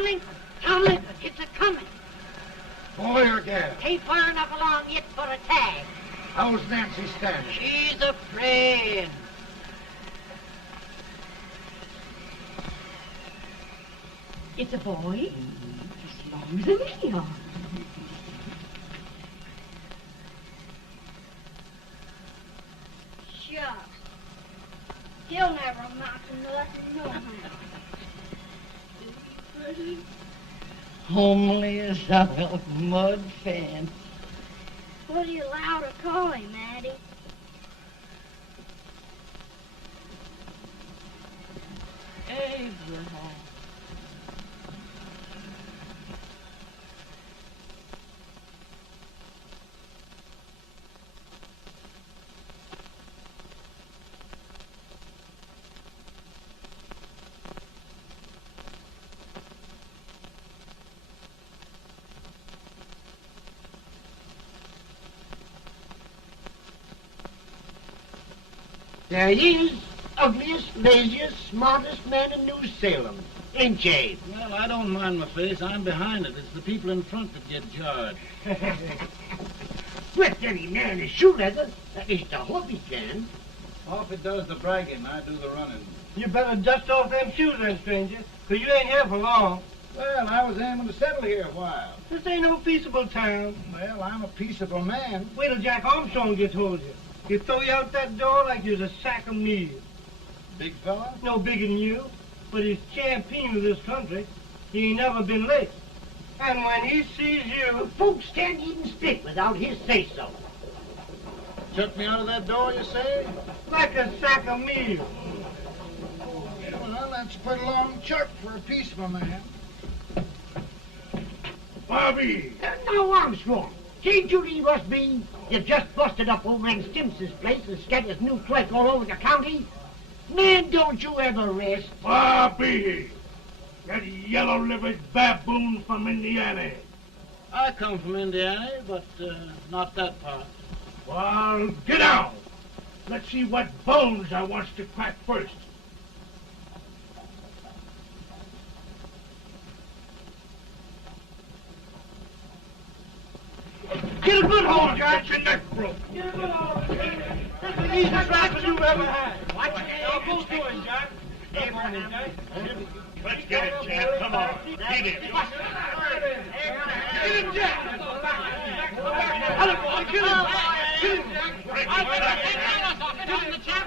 Tomlin, Tomlin, it's a-coming. Boy or gal? Ain't far enough along yet for a tag. How's Nancy standing? She's a praying. It's a boy? As long as me are. Shucks. He'll never amount to nothing, no how. Pretty. Homely as a mud fan. What do you allow to call him, Addie? Abraham. There he is, ugliest, laziest, smartest man in New Salem, ain't ye? Well, I don't mind my face. I'm behind it. It's the people in front that get jarred. With any man is shoe leather, at least I hope he can. Off it does the bragging, I do the running. You better dust off them shoes then, stranger, 'cause you ain't here for long. Well, I was aiming to settle here a while. This ain't no peaceable town. Well, I'm a peaceable man. Wait till Jack Armstrong gets hold of you. He'll throw you out that door like you was a sack of meal. Big fella? No bigger than you, but he's champion of this country. He ain't never been late. And when he sees you... Folks can't even speak without his say-so. Took me out of that door, you say? like a sack of meal. Well, that's a pretty long chuck for a peaceful man. Bobby! Now, Armstrong, can't you leave us be? You've just busted up over in Stimpson's place and scattered new clerk all over the county. Man, don't you ever rest. Bobby! That yellow-livered baboon from Indiana. I come from Indiana, but not that part. Well, get down. Let's see what bones I wants to crack first. Get a good hold, Jack. Get your neck broke. Get a good hold. That's the easiest rifle you've ever had. Watch it. Now go to it, Jack. Abraham. Let's get it, Jack. Come on. Get it. Get him, Jack. Hello, boy. Get him. Get him, Jack.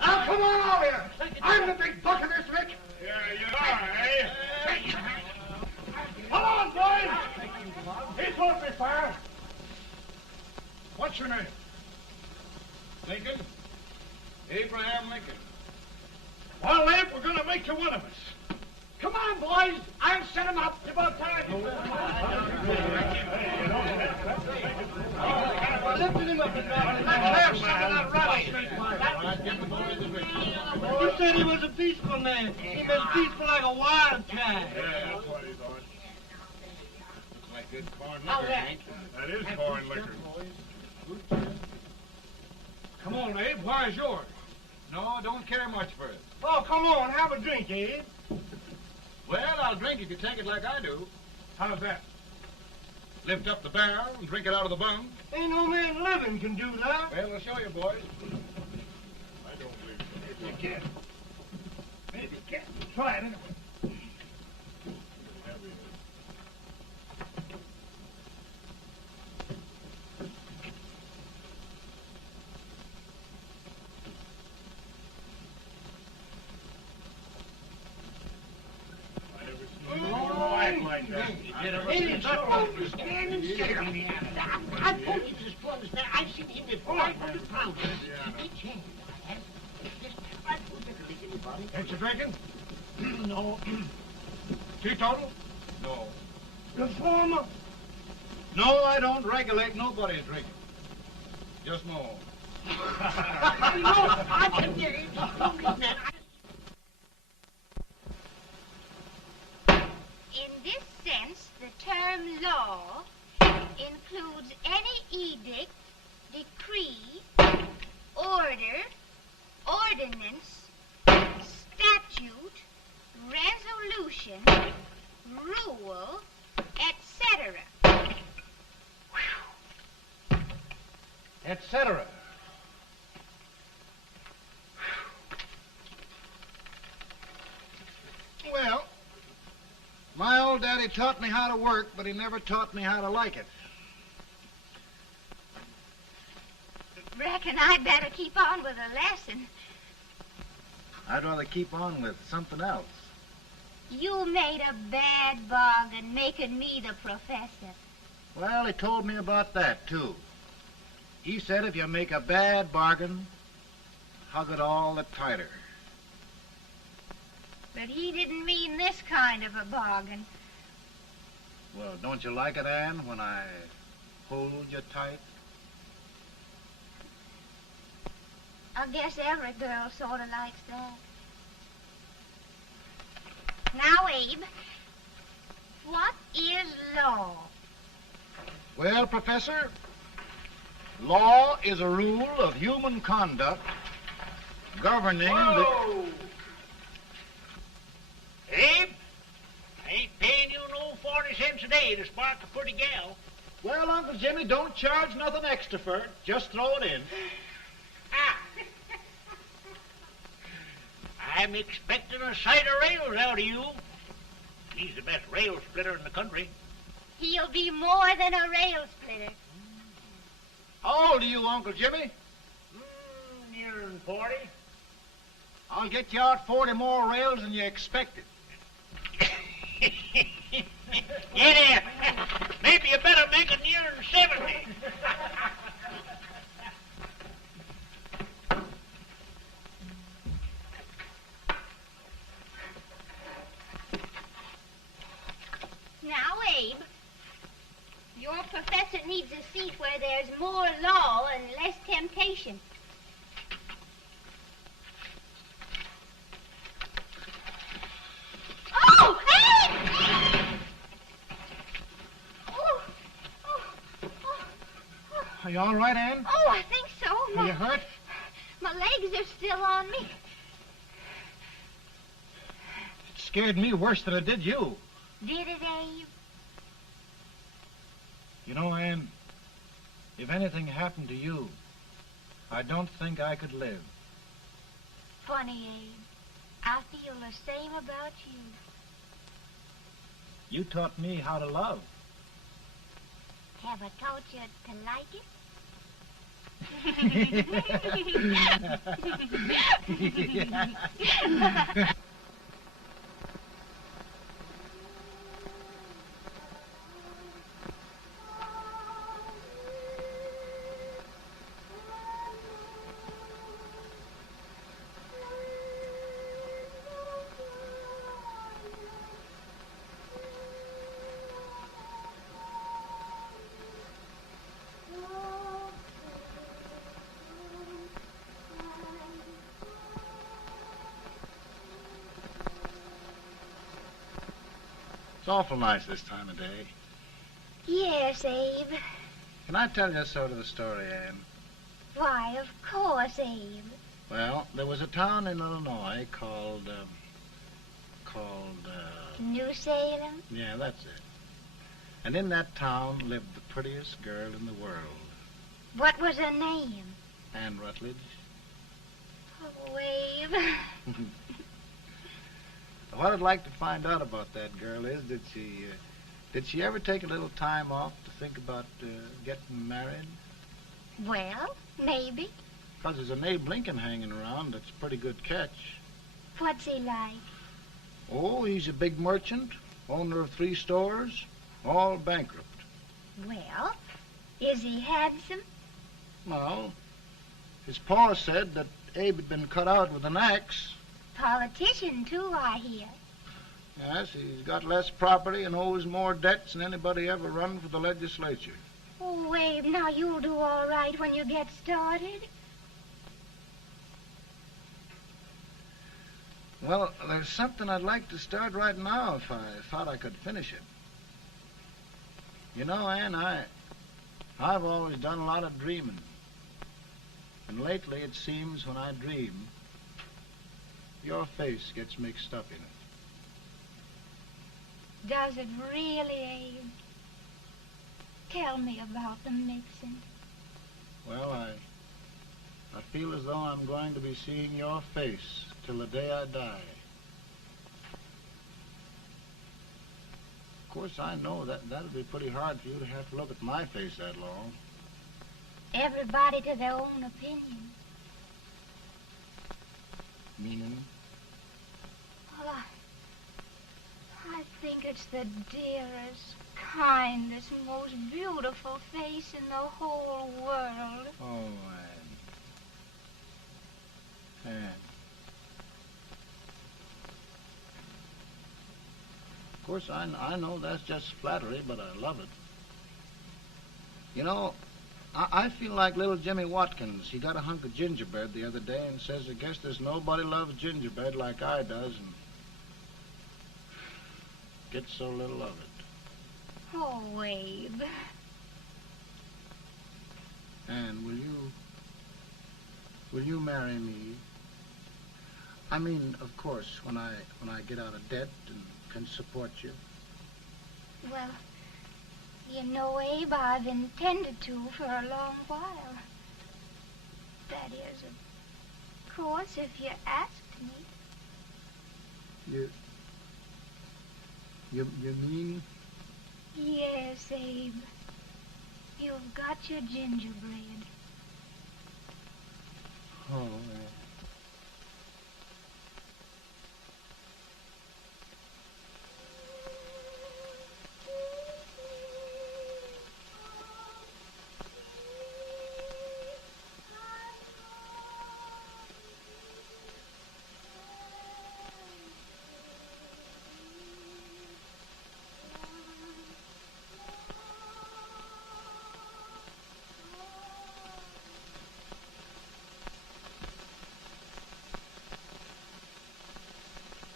Now, come on over here. I'm the big buck of this lick. Yeah, you are, eh? Come on, boys. He's going to be fire. What's your name? Lincoln? Abraham Lincoln. Well, Abe, we're going to make you one of us. Come on, boys. I'll set him up. It's about time. Lifted him up and down. Let's have some of that rattlesnake. You said he was a peaceful man. He was peaceful like a wildcat. Yeah, that's what he's on. Looks like good corn liquor, Hank. That is corn liquor. Come on, Abe. Where's yours? No, don't care much for it. Oh, come on. Have a drink, Abe. Well, I'll drink if you take it like I do. How's that? Lift up the barrel and drink it out of the bung. Ain't no man living can do that. Well, I'll show you, boys. I don't believe so. Maybe you can. Maybe you can. Try it anyway. I told you this was there. I've seen him with 500 pounds. Big hand. I don't think anybody. Ain't you drinking? No. Teetotal? No. Reformer? No, I don't regulate nobody's drinking. Just my own. I can get it. In this sense, the term law includes any edict, decree, order, ordinance, statute, resolution, rule, etc. Etc. Well, my old daddy taught me how to work, but he never taught me how to like it. Reckon I'd better keep on with the lesson. I'd rather keep on with something else. You made a bad bargain making me the professor. Well, he told me about that, too. He said if you make a bad bargain, hug it all the tighter. But he didn't mean this kind of a bargain. Well, don't you like it, Ann, when I hold you tight? I guess every girl sort of likes that. Now, Abe, what is law? Well, Professor, law is a rule of human conduct governing Whoa! Abe, I ain't paying you no 40 cents a day to spark a pretty gal. Well, Uncle Jimmy, don't charge nothing extra for it. Just throw it in. I'm expecting a sight of rails out of you. He's the best rail splitter in the country. He'll be more than a rail splitter. How old are you, Uncle Jimmy? Nearing 40. I'll get you out 40 more rails than you expected. Get in. Maybe you better make it nearing 70. Now, Abe, your professor needs a seat where there's more law and less temptation. Oh, Abe! Are you all right, Ann? Oh, I think so. Are you hurt? My legs are still on me. It scared me worse than it did you. Did it, Abe? You know, Ann, if anything happened to you, I don't think I could live. Funny, Abe. I feel the same about you. You taught me how to love. Have I taught you to like it? It's awful nice this time of day. Yes, Abe. Can I tell you sort of a story, Ann? Why, of course, Abe. Well, there was a town in Illinois called, New Salem? yeah, that's it. And in that town lived the prettiest girl in the world, What was her name? Ann Rutledge. Oh, Abe. What I'd like to find out about that girl is, did she ever take a little time off to think about getting married? Well, maybe. Because there's an Abe Lincoln hanging around that's a pretty good catch. What's he like? Oh, he's a big merchant, owner of 3 stores, all bankrupt. Well, is he handsome? Well, his pa said that Abe had been cut out with an axe. Politician, too, I hear. Yes, he's got less property and owes more debts than anybody ever run for the legislature. Oh, Abe, now you'll do all right when you get started. Well, there's something I'd like to start right now if I thought I could finish it. You know, Ann, I've always done a lot of dreaming. And lately it seems when I dream, your face gets mixed up in it. Does it really, Abe? Tell me about the mixing. Well, I feel as though I'm going to be seeing your face till the day I die. Of course, I know that'll be pretty hard for you to have to look at my face that long. Everybody to their own opinion. Meaning? Well, I think it's the dearest, kindest, most beautiful face in the whole world. Oh, Ann. Ann. Of course, I know that's just flattery, but I love it. You know, I feel like little Jimmy Watkins. He got a hunk of gingerbread the other day and says, I guess there's nobody loves gingerbread like I does, and gets so little of it. Oh, Abe. Ann, will you marry me? I mean, of course, when I get out of debt and can support you. Well, you know, Abe, I've intended to for a long while. That is, of course, if you asked me. You mean? Yes, Abe. You've got your gingerbread. Oh,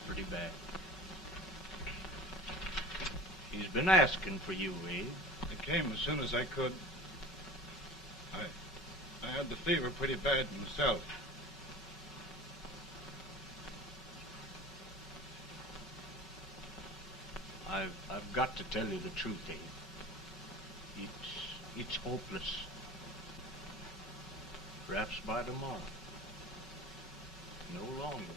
Pretty bad. He's been asking for you, Abe. I came as soon as I could. I had the fever pretty bad myself. I've got to tell you the truth, Abe. It's hopeless. Perhaps by tomorrow. No longer, Abe.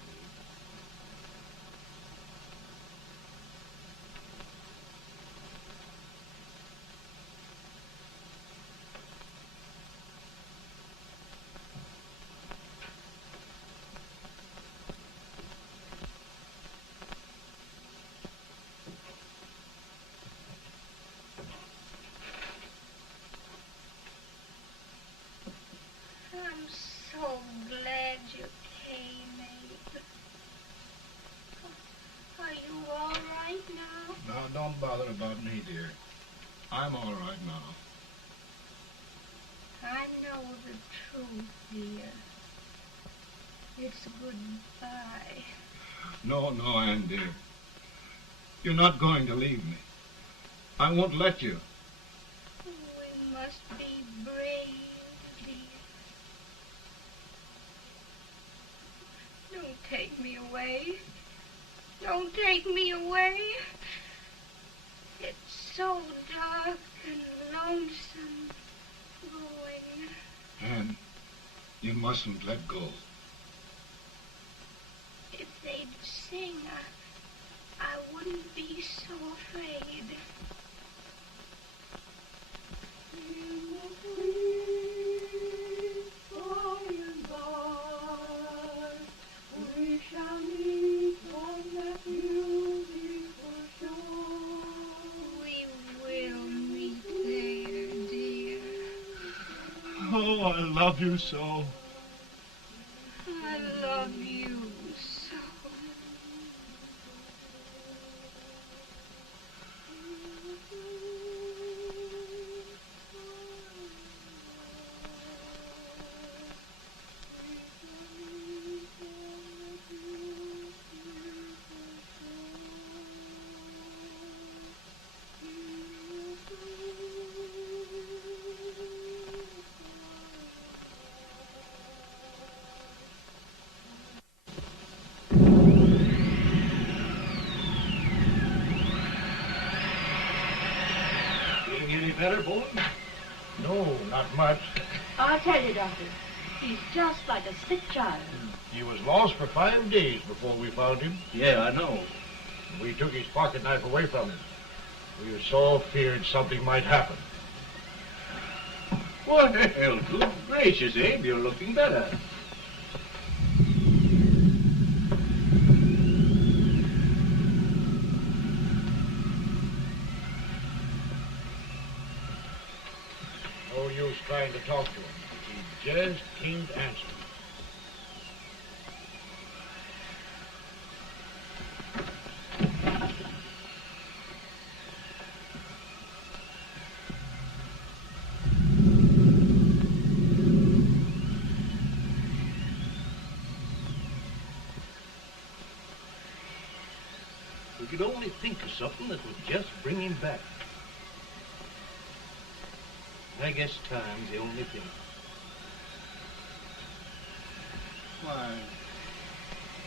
I'm so glad you came, Abe. Are you all right now? No, don't bother about me, dear. I'm all right now. I know the truth, dear. It's goodbye. No, Ann, dear. You're not going to leave me. I won't let you. We must be brave, dear. Don't take me away. Don't take me away. It's so dark and lonesome going. Ann, you mustn't let go. If they'd sing, I wouldn't be so afraid. By and by, we shall meet on that beautiful shore. We will meet there, dear. Oh, I love you so. I love you so. better, boy? No, not much. I'll tell you, Doctor. He's just like a sick child. He was lost for 5 days before we found him. Yeah, I know. We took his pocket knife away from him. We were so feared something might happen. Well, good gracious, Abe, you're looking better. No use trying to talk to him. He just can't answer. We could only think of something that would just bring him back. I guess time's the only thing.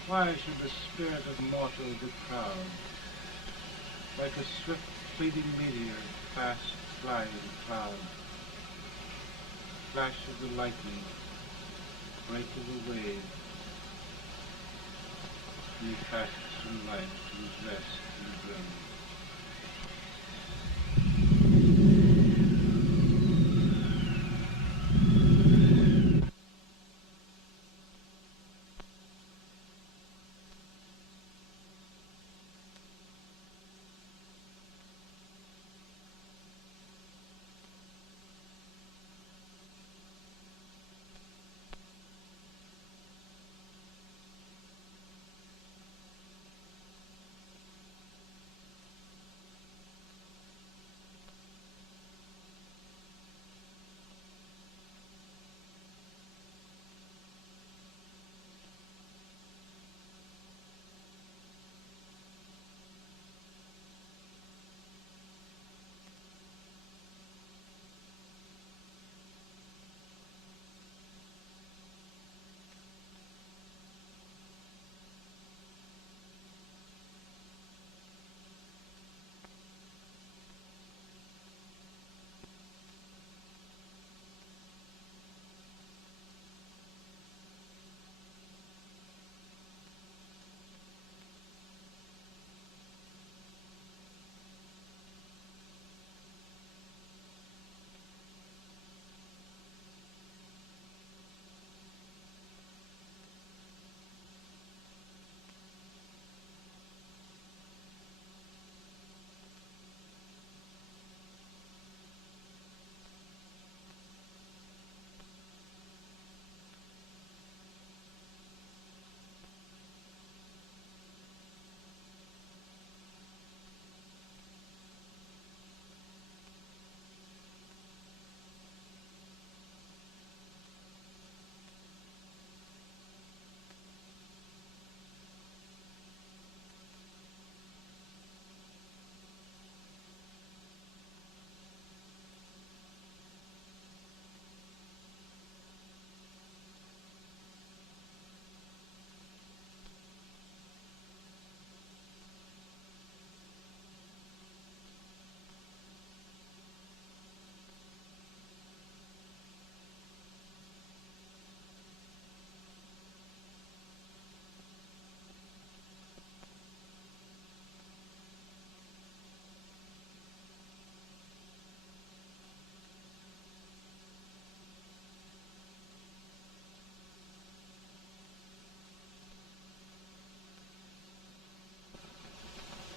Why should the spirit of mortal be proud? Like a swift fleeting meteor, fast flying cloud. Flash of the lightning, break of the wave. He fasts from life to his rest in the grave.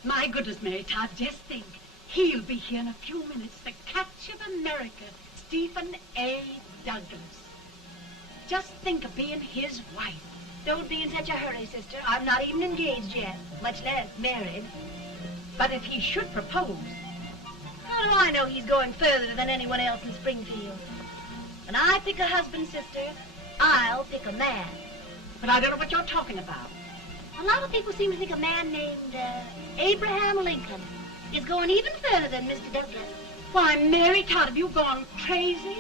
My goodness, Mary Todd, just think. He'll be here in a few minutes. The catch of America, Stephen A. Douglas. Just think of being his wife. Don't be in such a hurry, sister. I'm not even engaged yet, much less married. But if he should propose... How do I know he's going further than anyone else in Springfield? When I pick a husband, sister, I'll pick a man. But I don't know what you're talking about. A lot of people seem to think a man named Abraham Lincoln is going even further than Mr. Douglas. Why, Mary Todd, have you gone crazy?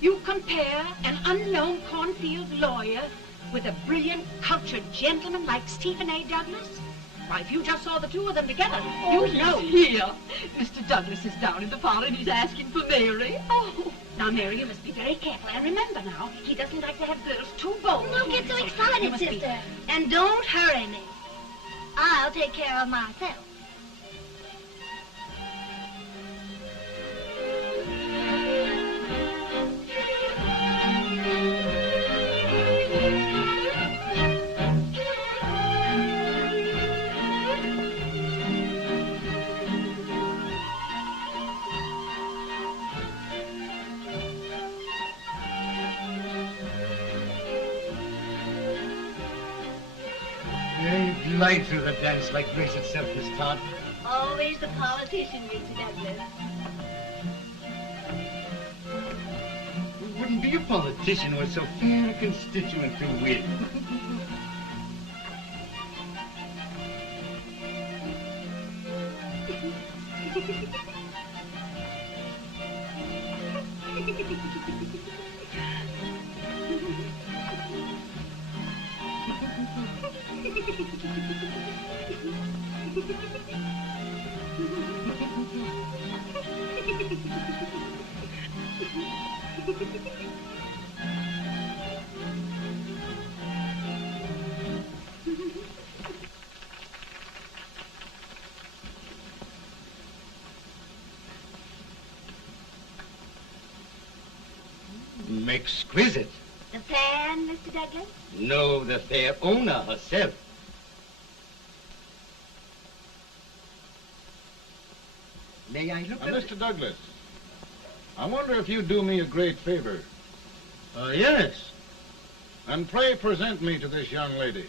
You compare an unknown cornfield lawyer with a brilliant, cultured gentleman like Stephen A. Douglas? Why, if you just saw the two of them together, Oh, you'd know. Here. Mr. Douglas is down in the parlor and he's asking for Mary. Oh. Now, Mary, you must be very careful. And remember now, he doesn't like to have girls too bold. Don't get so You excited, must be- sister. And don't hurry me. I'll take care of myself. You glide through the dance like grace itself, Miss Todd. Always the politician, Mr. Douglas. You wouldn't be a politician with so fair a constituent to win. Exquisite. The fan, Mr. Douglas? No, the fair owner herself. May I look at Mr. Douglas, I wonder if you'd do me a great favor. Yes. And pray present me to this young lady.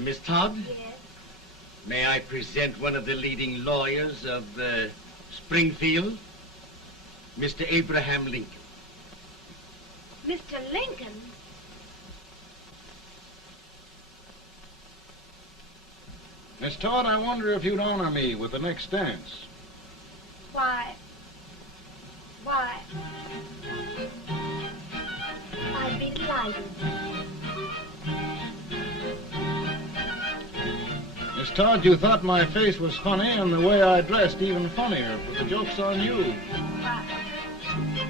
Miss Todd? Yes. May I present one of the leading lawyers of Springfield, Mr. Abraham Lincoln. Mr. Lincoln? Miss Todd, I wonder if you'd honor me with the next dance. Why, I'd be delighted. Miss Todd, you thought my face was funny and the way I dressed even funnier, but the joke's on you.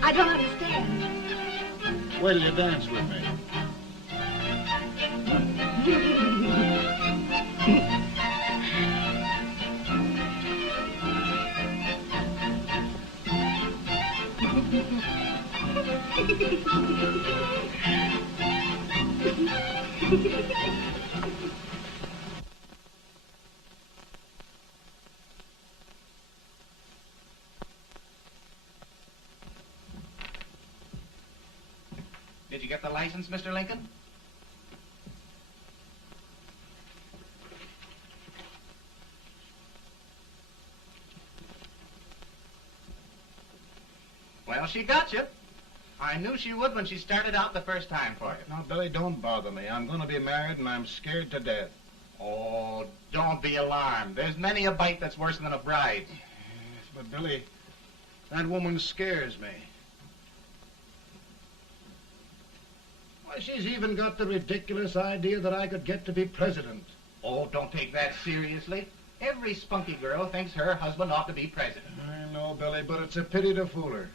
I don't understand. Wait till you dance with me. Did you get the license, Mr. Lincoln? Well, she got you. I knew she would when she started out the first time for you. Now, Billy, don't bother me. I'm going to be married and I'm scared to death. Oh, don't be alarmed. There's many a bite that's worse than a bride. Yes, but Billy, that woman scares me. Why, she's even got the ridiculous idea that I could get to be president. Oh, don't take that seriously. Every spunky girl thinks her husband ought to be president. I know, Billy, but it's a pity to fool her.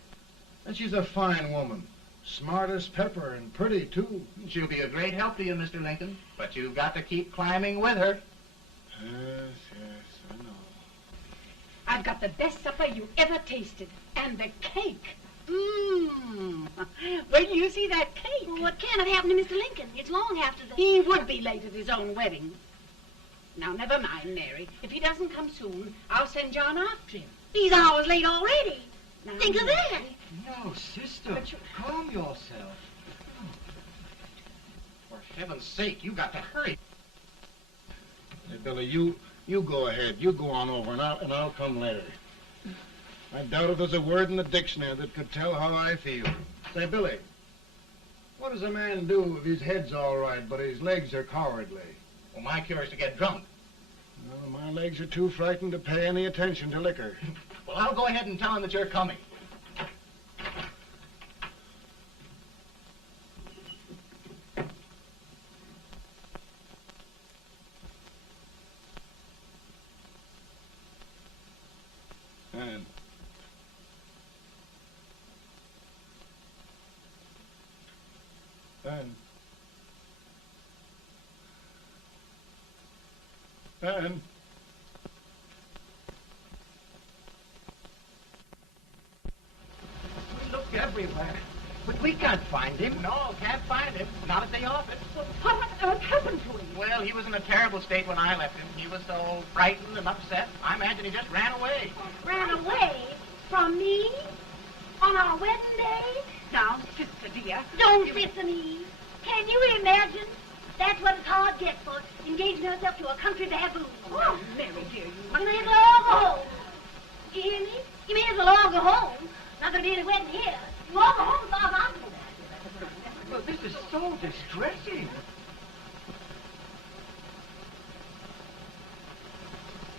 And she's a fine woman. Smart as pepper and pretty, too. She'll be a great help to you, Mr. Lincoln. But you've got to keep climbing with her. Yes, I know. I've got the best supper you ever tasted. And the cake. Mmm. When you see that cake. Well, what can have happened to Mr. Lincoln? It's long after the... He would be late at his own wedding. Now, never mind, Mary. If he doesn't come soon, I'll send John after him. He's hours late already. Now, Think of that. No, sister. Calm yourself. For heaven's sake, you got to hurry. Hey, Billy, you go ahead. You go on over, and I'll come later. I doubt if there's a word in the dictionary that could tell how I feel. Say, Billy, what does a man do if his head's all right, but his legs are cowardly? Well, my cure is to get drunk. Well, my legs are too frightened to pay any attention to liquor. Well, I'll go ahead and tell him that you're coming. Ann. We looked everywhere, but we can't find him. No, can't find him. Not at the office. Well, what on earth happened to him? Well, he was in a terrible state when I left him. He was so frightened and upset. I imagine he just ran away. Ran away from me on our wedding day? Now, sister dear. Don't sister me. Can you imagine? That's what his heart gets for engaging herself to a country baboon. Oh, Mary dear, You may as well all go home. You hear me? You may as well all go home. Not gonna be any wedding here. You all go home as far as I'm concerned. Well, this is so distressing.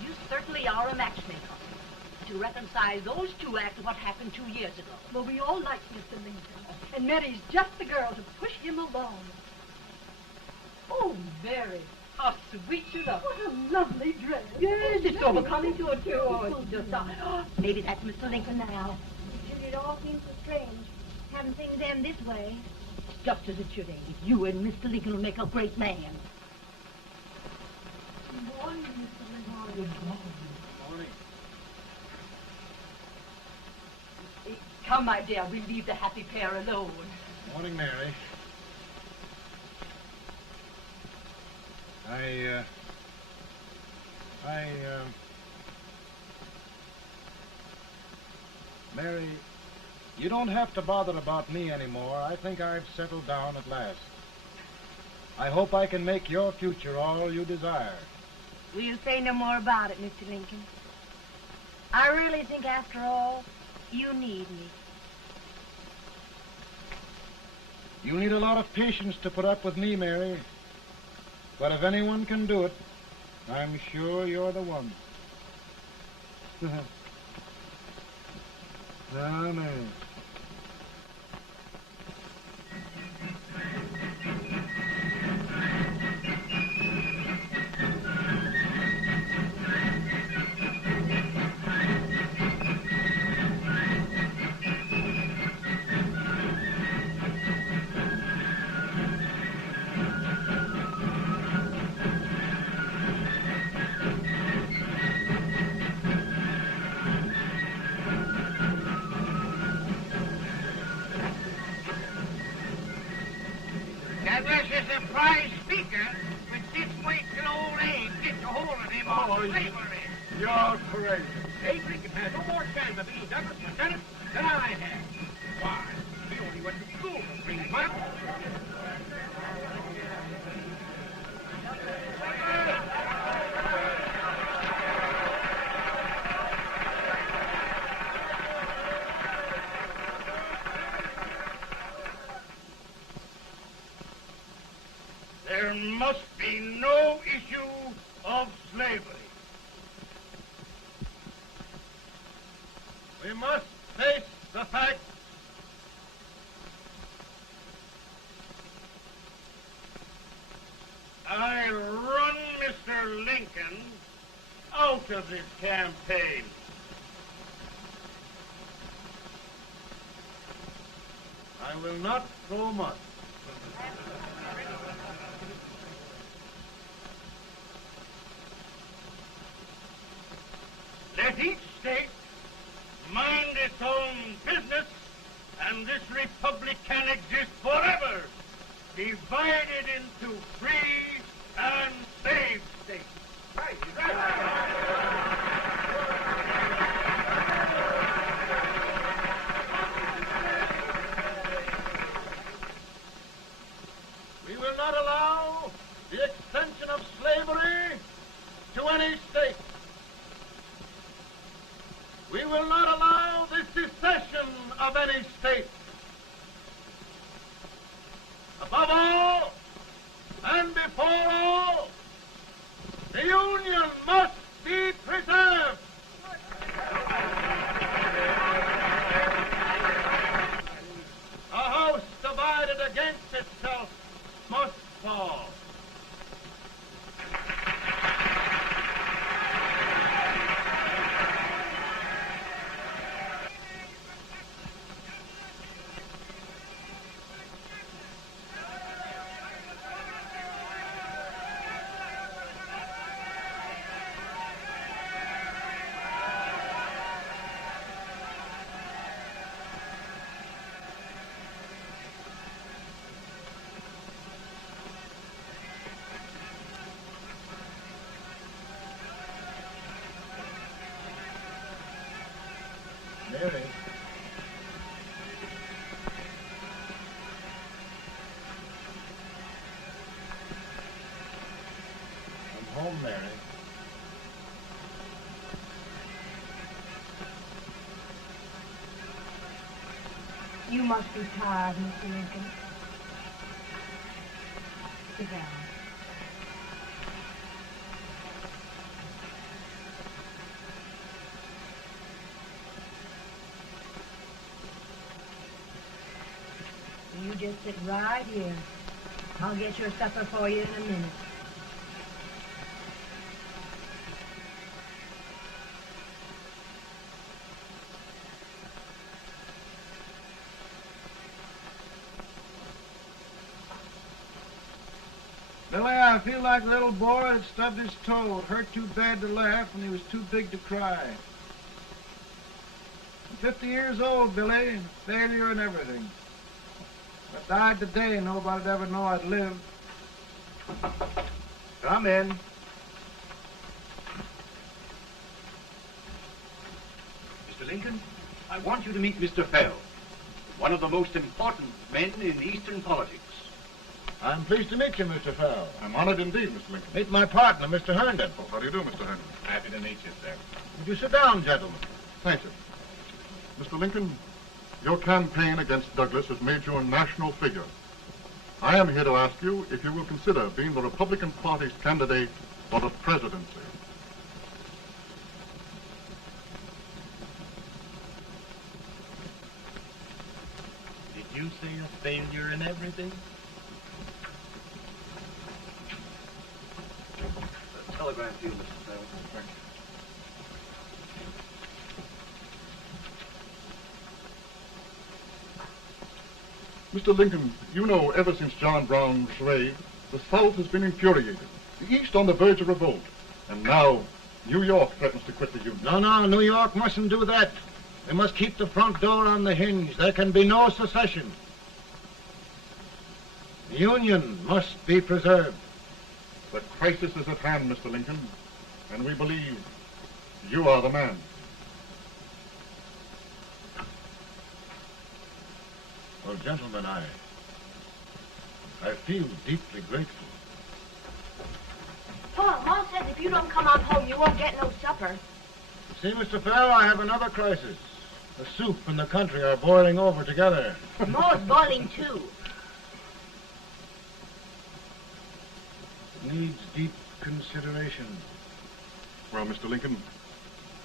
You certainly are a matchmaker. To reconcile those two after what happened 2 years ago. Well, we all like Mr. Lincoln. And Mary's just the girl to push him along. Oh, Mary, how sweet you look. What a lovely dress. Yes, it's so becoming to it, too. Oh, it's just... maybe that's Mr. Lincoln now. It all seems so strange, having things end this way. It's just as it should end. You and Mr. Lincoln will make a great man. Good morning, Mr. Lincoln. Good morning. Come, my dear, we'll leave the happy pair alone. Morning, Mary. Mary, you don't have to bother about me anymore. I think I've settled down at last. I hope I can make your future all you desire. We'll say no more about it, Mr. Lincoln. I really think, after all, you need me. You need a lot of patience to put up with me, Mary. But if anyone can do it, I'm sure you're the one. Amen. That was a surprise speaker, but just wait till old Abe gets a hold of him on slavery. You're crazy. Abe Lincoln has no more chance of being Douglas Lieutenant than I have. Why? He only went to school for 3 months. There must be no issue of slavery. We must face the fact I run Mr. Lincoln out of this campaign. I will not throw much. Let each state mind its own business, and this republic can exist forever, divided into free and slave states. Right, right. We will not allow the extension of slavery to any state. We will not allow the secession of any state. Above all, and before all, the Union must be preserved. A house divided against itself must fall. home, Mary. You must be tired, Mr. Lincoln. Sit down. You just sit right here. I'll get your supper for you in a minute. Billy, I feel like a little boy that stubbed his toe. It hurt too bad to laugh, and he was too big to cry. I'm 50 years old, Billy, failure and everything. If I died today, nobody'd ever know I'd lived. Come in. Mr. Lincoln, I want you to meet Mr. Fell, one of the most important men in Eastern politics. I'm pleased to meet you, Mr. Fell. I'm honored indeed, Mr. Lincoln. Meet my partner, Mr. Herndon. Oh, how do you do, Mr. Herndon? Happy to meet you, sir. Would you sit down, gentlemen? Thank you. Mr. Lincoln, your campaign against Douglas has made you a national figure. I am here to ask you if you will consider being the Republican Party's candidate for the presidency. Did you say a failure in everything? Telegram to you, Mr. Fell. Thank you. Mr. Lincoln, you know ever since John Brown's raid, the South has been infuriated, the East on the verge of revolt, and now New York threatens to quit the Union. No, New York mustn't do that. They must keep the front door on the hinge. There can be no secession. The Union must be preserved. The crisis is at hand, Mr. Lincoln, and we believe you are the man. Well, gentlemen, I feel deeply grateful. Pa, Ma says if you don't come on home, you won't get no supper. See, Mr. Fell, I have another crisis. The soup and the country are boiling over together. Ma's boiling too. Needs deep consideration. Well, Mr. Lincoln,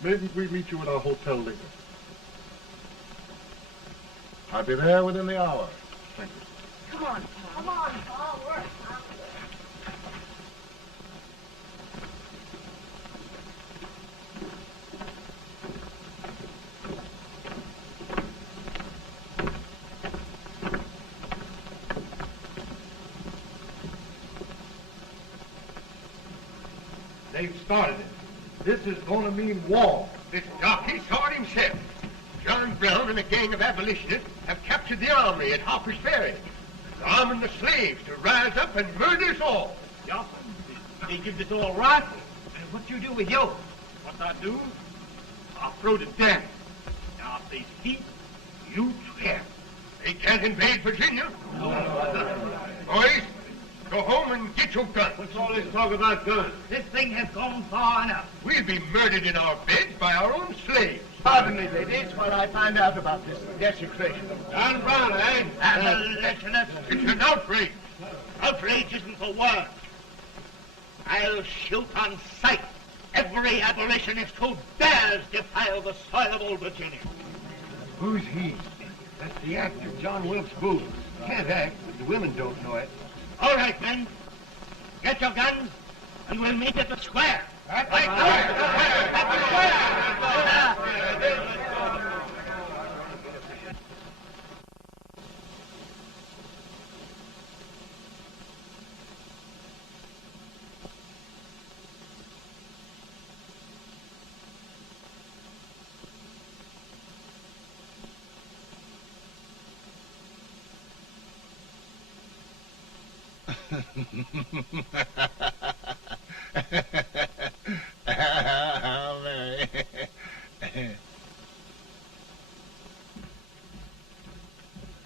maybe we meet you at our hotel later. I'll be there within the hour. Thank you. Come on, Pa. Come on, Pa. Work, Pa. They've started it. This is going to mean war. This jockey saw it himself. John Brown and a gang of abolitionists have captured the armory at Harper's Ferry. They're arming the slaves to rise up and murder us all. Yeah, they give this all right. And what you do with yours? What I do? I'll throw to death. Now, if they speak, you swear. They can't invade Virginia. Boys, go home and get your guns. What's all this talk about guns? This thing has gone far enough. We'll be murdered in our beds by our own slaves. Pardon me, ladies, while I find out about this desecration. John Brown, eh? Abolitionists. It's an outrage. Outrage isn't the word. I'll shoot on sight every abolitionist who dares defile the soil of old Virginia. Who's he? That's the actor, John Wilkes Booth. Can't act, but the women don't know it. All right, men. Get your guns, and we'll meet at the square. At the square! Mary.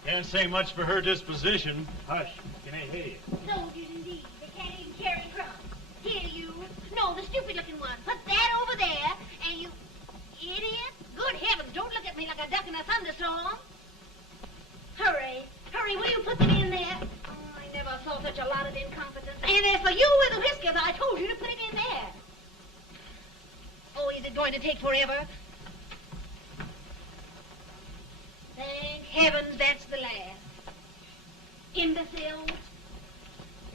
Can't say much for her disposition. Hush. Can I hear you? Soldiers indeed. They can't even carry crumbs. Here, you. going to take forever. Thank heavens that's the last. Imbeciles.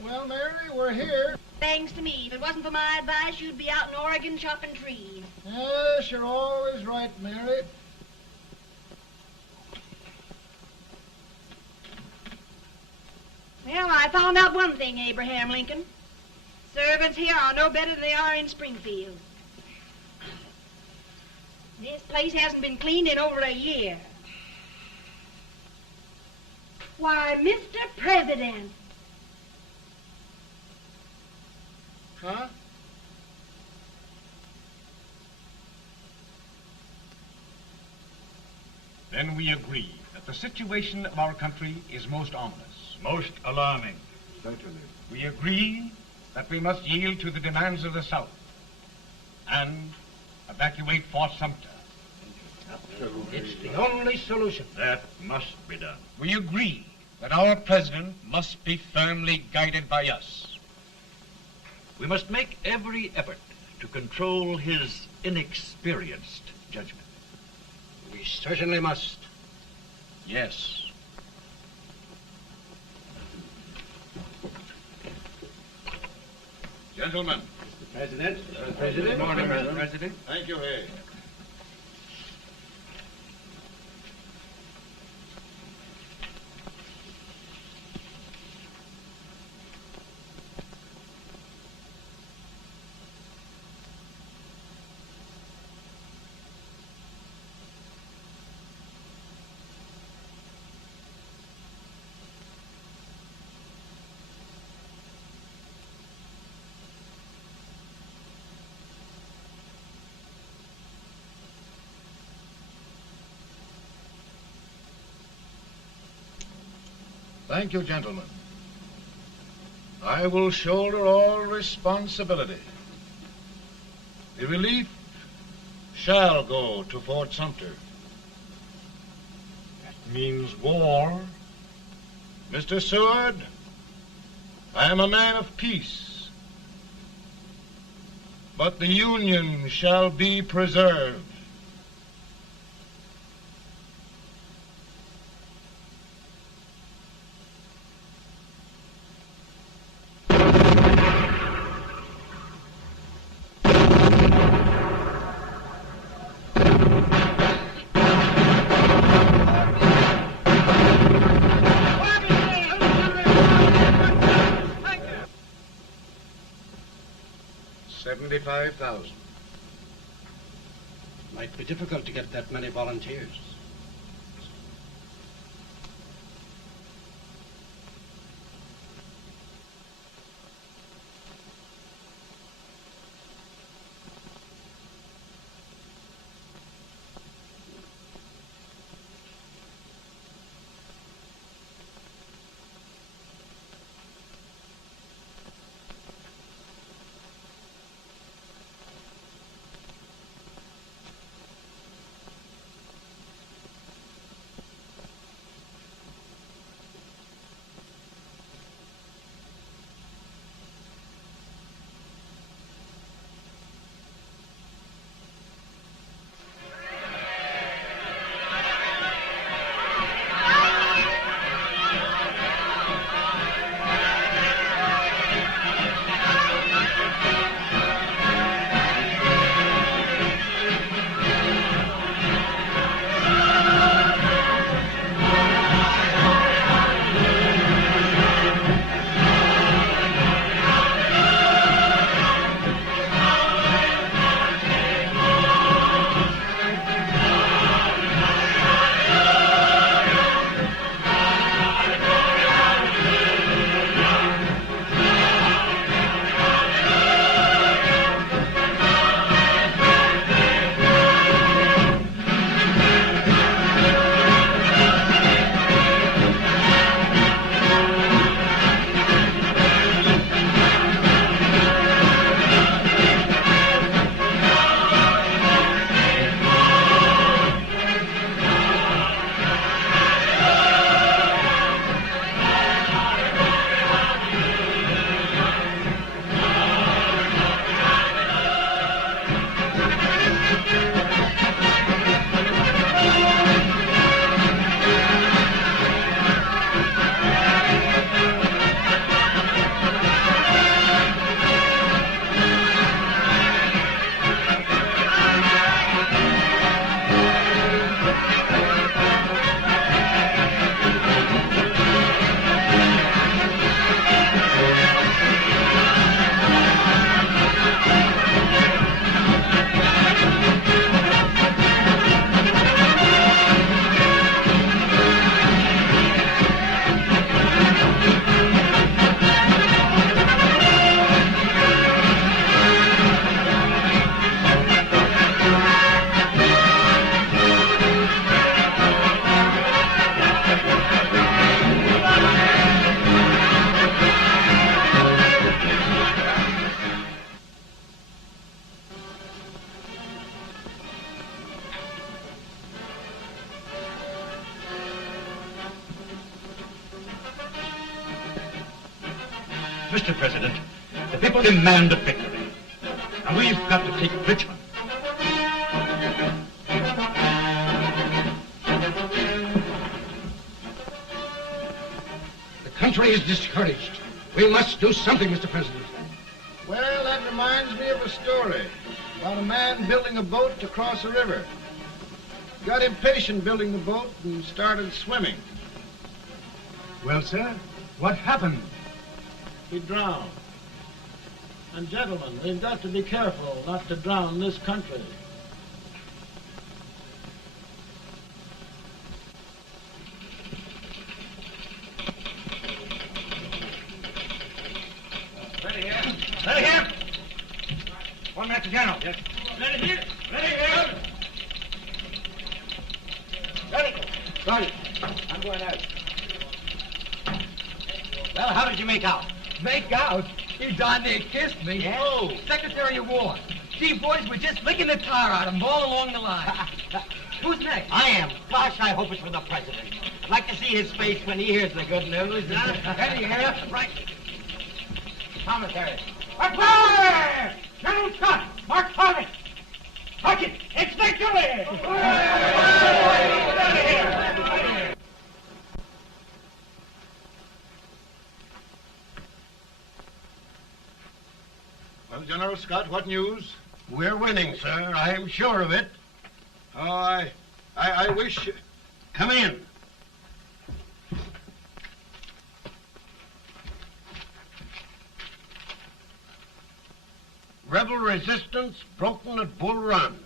Well, Mary, we're here. Thanks to me. If it wasn't for my advice, you'd be out in Oregon chopping trees. Yes, you're always right, Mary. Well, I found out one thing, Abraham Lincoln. Servants here are no better than they are in Springfield. This place hasn't been cleaned in over a year. Why, Mr. President. Huh? Then we agree that the situation of our country is most ominous. Most alarming. Certainly. We agree that we must yield to the demands of the South and evacuate Fort Sumter. It's the only solution. That must be done. We agree that our president must be firmly guided by us. We must make every effort to control his inexperienced judgment. We certainly must. Yes. Gentlemen. Mr. President. President. Good morning, Mr. President. Thank you, Hay. Thank you, gentlemen. I will shoulder all responsibility. The relief shall go to Fort Sumter. That means war. Mr. Seward, I am a man of peace, but the Union shall be preserved. $75,000. Might be difficult to get that many volunteers. Mr. President, the people demand a victory. And we've got to take Richmond. The country is discouraged. We must do something, Mr. President. Well, that reminds me of a story about a man building a boat to cross a river. Got impatient building the boat and started swimming. Well, sir, what happened? He drowned. And gentlemen, we've got to be careful not to drown this country. Ready here. Ready here. One match to General. Yes. Ready here. Ready here. Ready. Sergeant, I'm going out. well, how did you make out? Make out? He darn near kissed me. Yeah? Oh, Secretary of War. See, boys, we're just licking the tar out of him all along the line. Who's next? I am. Gosh, I hope it's for the president. I'd like to see his face when he hears the good news. Ready here. Right. Commissary. Fire! General Scott, Mark Thomas. Touch it. It's victory! Well, General Scott, what news? We're winning, sir. I am sure of it. Oh, I wish... Come in. Rebel resistance broken at Bull Run.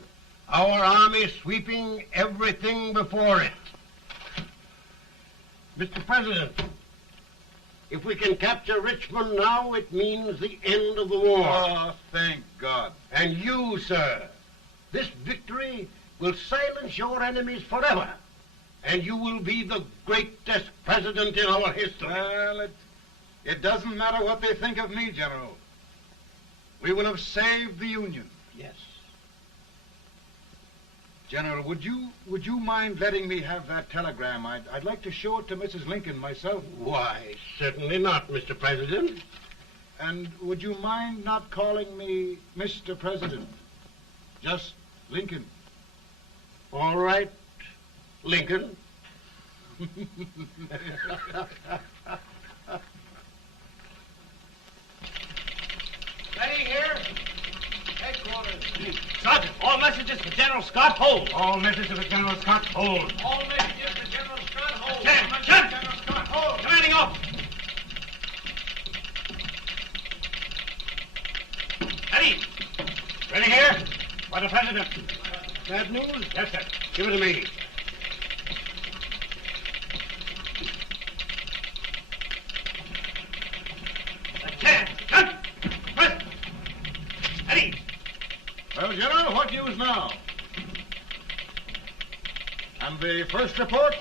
Our army sweeping everything before it. Mr. President, if we can capture Richmond now, it means the end of the war. Oh, thank God. And you, sir, this victory will silence your enemies forever. And you will be the greatest president in our history. Well, it doesn't matter what they think of me, General. We will have saved the Union. Yes. General, would you mind letting me have that telegram? I'd like to show it to Mrs. Lincoln myself. Why, certainly not, Mr. President. And would you mind not calling me Mr. President? Just Lincoln. All right, Lincoln. Ready here. Headquarters. Sergeant, all messages for General Scott, hold. All messages for General Scott, hold. All messages for General Scott, hold. General Scott, hold. Commanding off. Ready. Ready here. For the President. Bad news? Yes, sir. Give it to me. Well, General, what news now? And the first reports?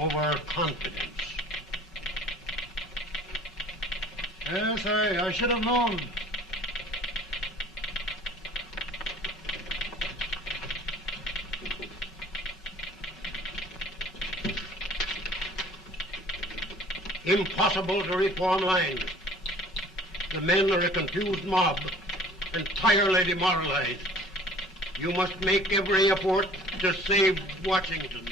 Overconfidence. Yes, I should have known. Impossible to reform lines. The men are a confused mob, entirely demoralized. You must make every effort to save Washington.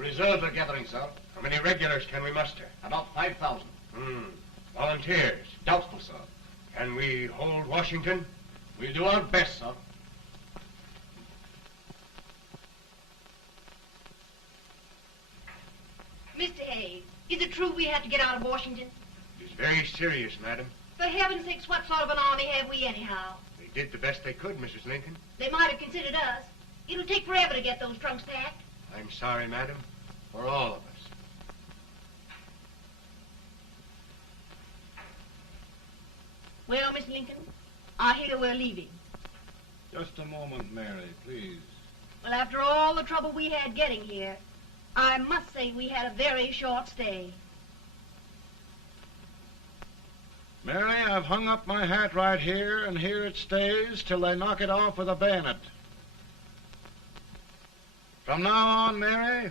The reserves are gathering, sir. How many regulars can we muster? About 5,000. Volunteers? Doubtful, sir. Can we hold Washington? We'll do our best, sir. Mr. Hayes, is it true we have to get out of Washington? It's very serious, madam. For heaven's sakes, what sort of an army have we anyhow? They did the best they could, Mrs. Lincoln. They might have considered us. It'll take forever to get those trunks packed. I'm sorry, madam, for all of us. Well, Miss Lincoln, I hear we're leaving. Just a moment, Mary, please. Well, after all the trouble we had getting here, I must say we had a very short stay. Mary, I've hung up my hat right here, and here it stays till they knock it off with a bayonet. From now on, Mary,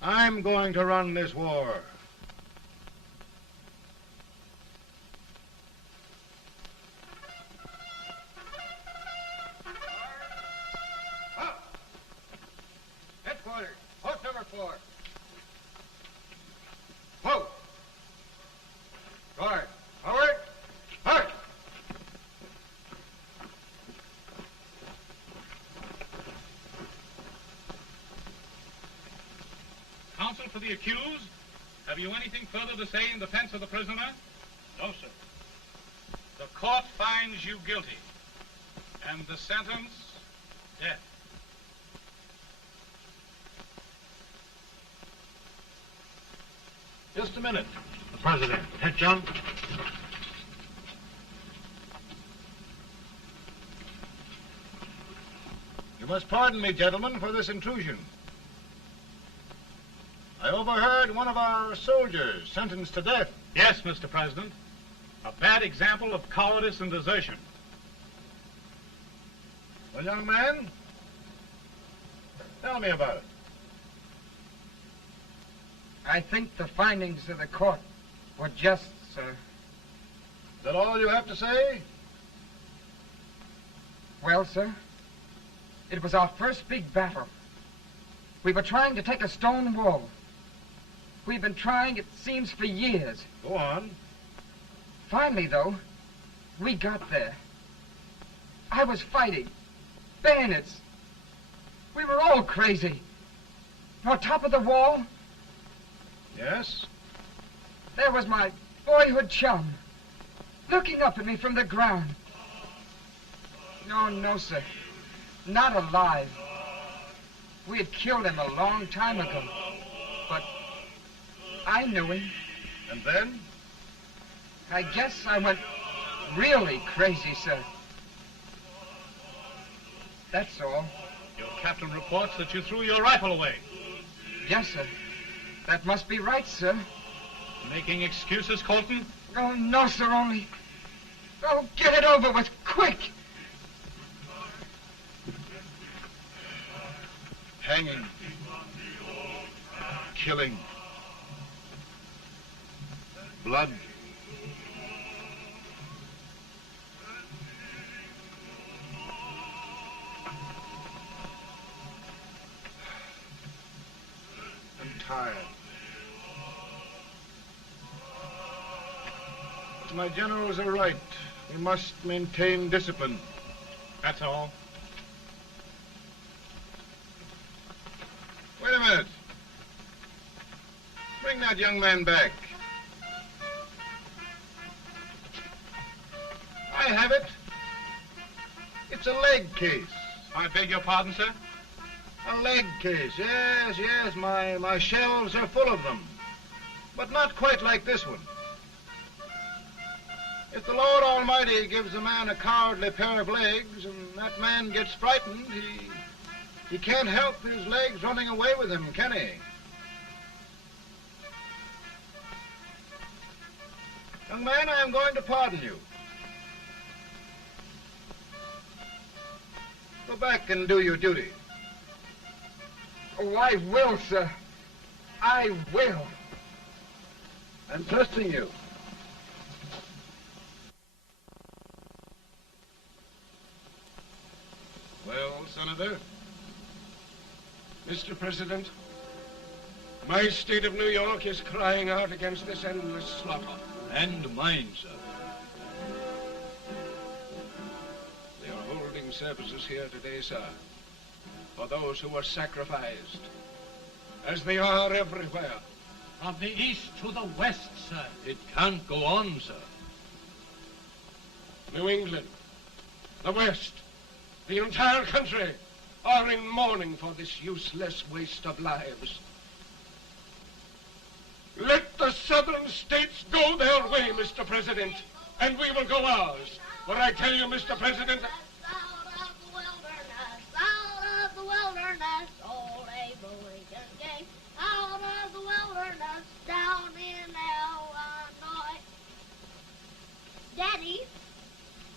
I'm going to run this war. Headquarters, post number 4. Whoa! Guard, forward, hard! Counsel for the accused, have you anything further to say in defense of the prisoner? No, sir. The court finds you guilty, and the sentence, death. Just a minute. The president. Head, John. You must pardon me, gentlemen, for this intrusion. I overheard one of our soldiers sentenced to death. Yes, Mr. President. A bad example of cowardice and desertion. Well, young man, tell me about it. I think the findings of the court were just, sir. Is that all you have to say? Well, sir, it was our first big battle. We were trying to take a stone wall. We've been trying, it seems, for years. Go on. Finally, though, we got there. I was fighting. Bayonets. We were all crazy. On top of the wall, Yes? there was my boyhood chum, looking up at me from the ground. No, sir. Not alive. We had killed him a long time ago. But I knew him. And then? I guess I went really crazy, sir. That's all. Your captain reports that you threw your rifle away. Yes, sir. That must be right, sir. Making excuses, Colton? Oh, no, sir, only... Oh, get it over with, quick! Hanging. Killing. Blood. I'm tired. But my generals are right. We must maintain discipline. That's all. Wait a minute. Bring that young man back. I have it. It's a leg case. I beg your pardon, sir? A leg case, yes. My shelves are full of them. But not quite like this one. If the Lord Almighty gives a man a cowardly pair of legs and that man gets frightened, he can't help his legs running away with him, can he? Young man, I am going to pardon you. Go back and do your duty. Oh, I will, sir. I will. I'm trusting you. Well, Senator? Mr. President, My state of New York is crying out against this endless slaughter. And mine, sir. They are holding services here today, sir, for those who were sacrificed, as they are everywhere. From the east to the west, sir. It can't go on, sir. New England, the West, the entire country are in mourning for this useless waste of lives. Let the southern states go their way, Mr. President, and we will go ours. For I tell you, Mr. President, Out of the wilderness, old Abraham came. Out of the wilderness, down in Illinois. Daddy,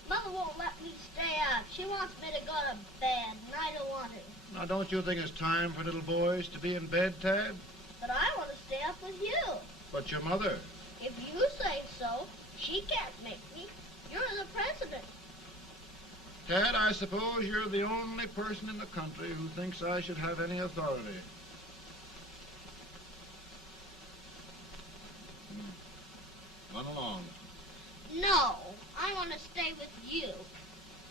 Mother won't let me stay up. She wants me to go to bed, and I don't want to. Now, don't you think it's time for little boys to be in bed, Tad? But I want to stay up with you. But your mother. If you say so, she can't make me. You're the president. Tad, I suppose you're the only person in the country who thinks I should have any authority. Run along. No, I want to stay with you.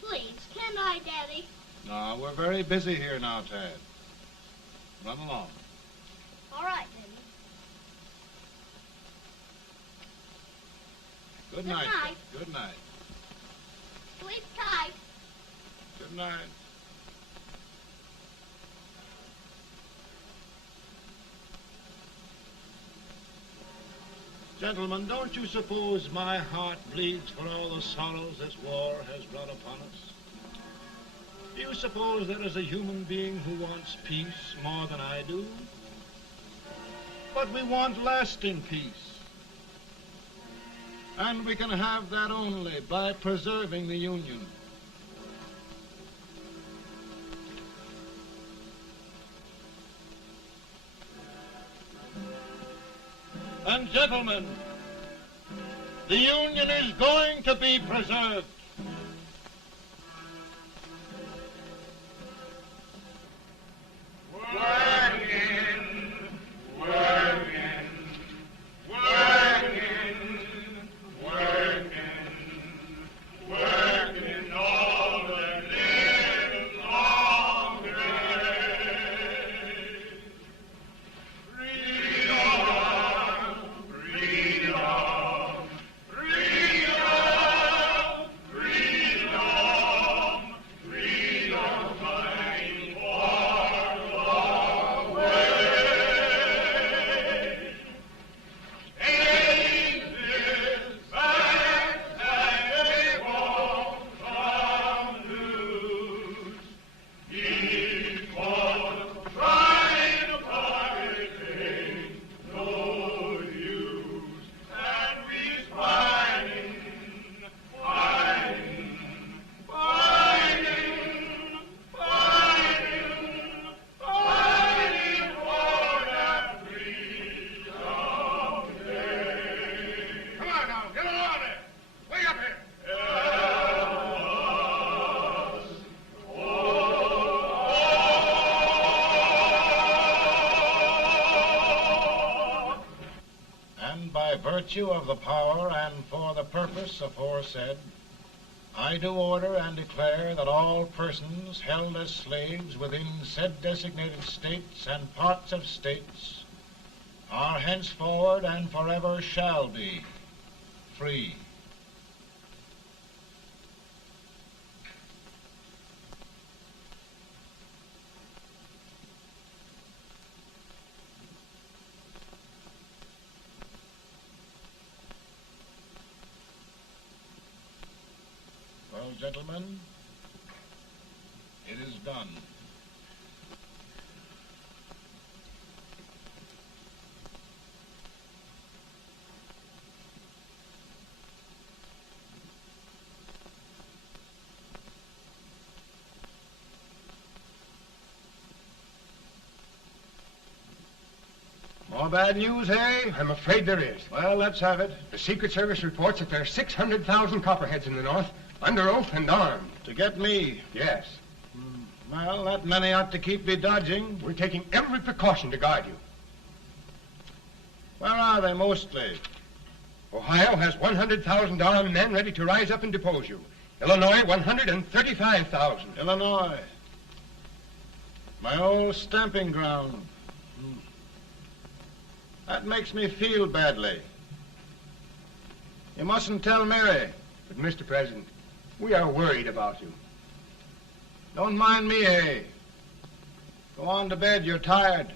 Please, can I, Daddy? No, we're very busy here now, Tad. Run along. All right, Daddy. Good Good night. night. Good night. Sleep tight. Good night. Gentlemen, don't you suppose my heart bleeds for all the sorrows this war has brought upon us? Do you suppose there is a human being who wants peace more than I do? But we want lasting peace. And we can have that only by preserving the Union. And gentlemen, the Union is going to be preserved. Virtue of the power and for the purpose aforesaid, I do order and declare that all persons held as slaves within said designated states and parts of states are henceforward and forever shall be free. Well, gentlemen, it is done. More bad news, eh? I'm afraid there is. Well, let's have it. The Secret Service reports that there are 600,000 copperheads in the North, under oath and armed. To get me? Yes. Well, that many ought to keep me dodging. We're taking every precaution to guard you. Where are they mostly? Ohio has 100,000 men ready to rise up and depose you. Illinois, 135,000. Illinois. My old stamping ground. That makes me feel badly. You mustn't tell Mary. But, Mr. President, we are worried about you. Don't mind me, eh? Go on to bed. You're tired.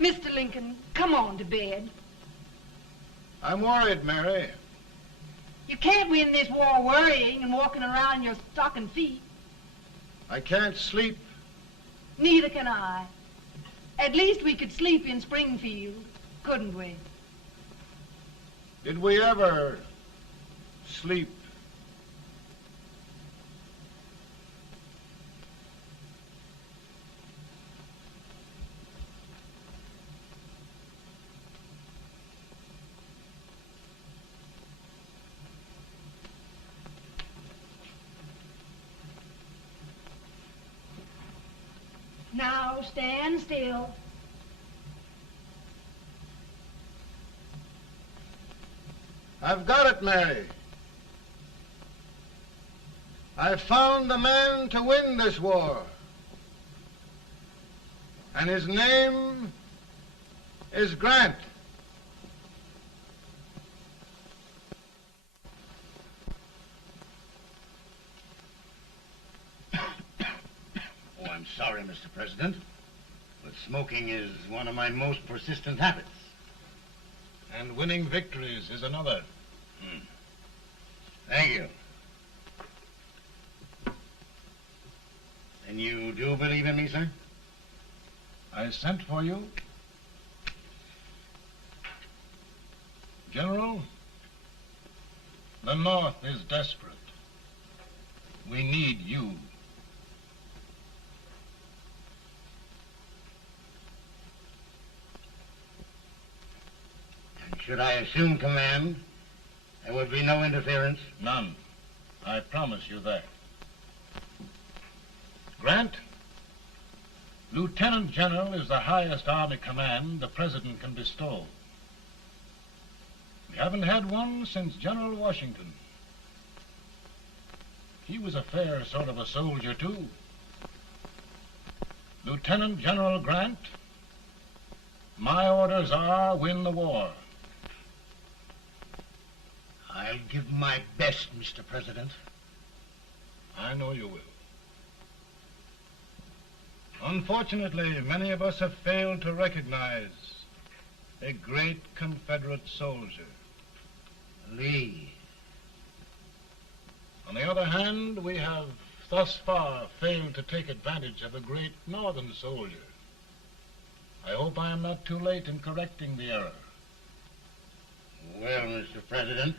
Mr. Lincoln, come on to bed. I'm worried, Mary. You can't win this war worrying and walking around in your stocking feet. I can't sleep. Neither can I. At least we could sleep in Springfield, couldn't we? Did we ever sleep? Now stand still. I've got it, Mary. I've found the man to win this war. And his name is Grant. Oh, I'm sorry, Mr. President, but smoking is one of my most persistent habits. And winning victories is another. Thank you. And you do believe in me, sir? I sent for you. General, the North is desperate. We need you. And should I assume command, there would be no interference? None. I promise you that. Grant, Lieutenant General is the highest army command the President can bestow. We haven't had one since General Washington. He was a fair sort of a soldier, too. Lieutenant General Grant, my orders are win the war. I'll give my best, Mr. President. I know you will. Unfortunately, many of us have failed to recognize a great Confederate soldier. Lee. On the other hand, we have thus far failed to take advantage of a great Northern soldier. I hope I am not too late in correcting the error. Well, Mr. President,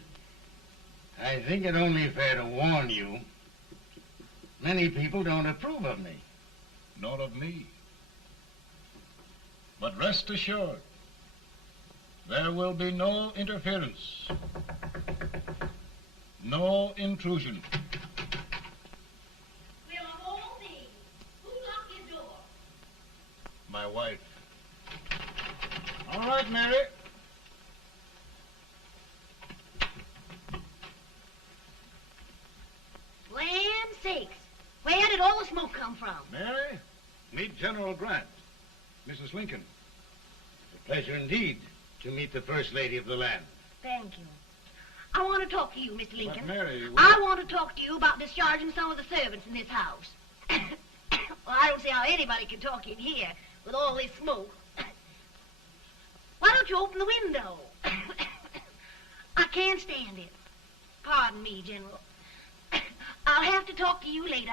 I think it only fair to warn you. Many people don't approve of me. Nor of me. But rest assured, there will be no interference, no intrusion. Well, of all things, who locked your door? My wife. All right, Mary. Land sakes, where did all the smoke come from? Mary, meet General Grant, Mrs. Lincoln. It's a pleasure indeed to meet the First Lady of the land. Thank you. I want to talk to you, Mr. Lincoln. But Mary, I want to talk to you about discharging some of the servants in this house. Well, I don't see how anybody can talk in here with all this smoke. Why don't you open the window? I can't stand it. Pardon me, General. I'll have to talk to you later.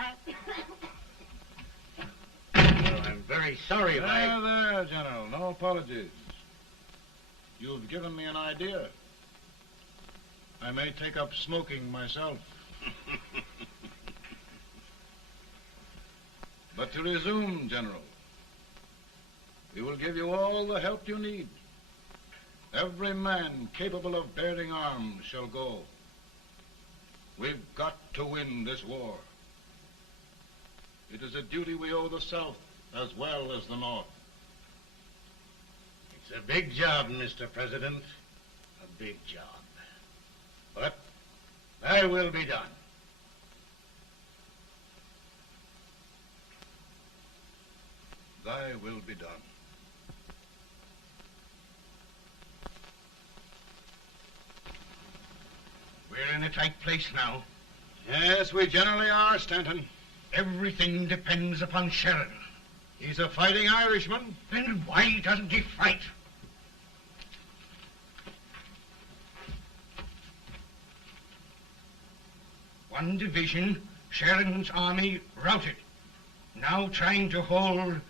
Well, I'm very sorry if There, General. No apologies. You've given me an idea. I may take up smoking myself. But to resume, General, we will give you all the help you need. Every man capable of bearing arms shall go. We've got to win this war. It is a duty we owe the South as well as the North. It's a big job, Mr. President. A big job. But thy will be done. Thy will be done. We're in a tight place now. Yes, we generally are, Stanton. Everything depends upon Sheridan. He's a fighting Irishman. Then why doesn't he fight? One division, Sheridan's army, routed. Now trying to hold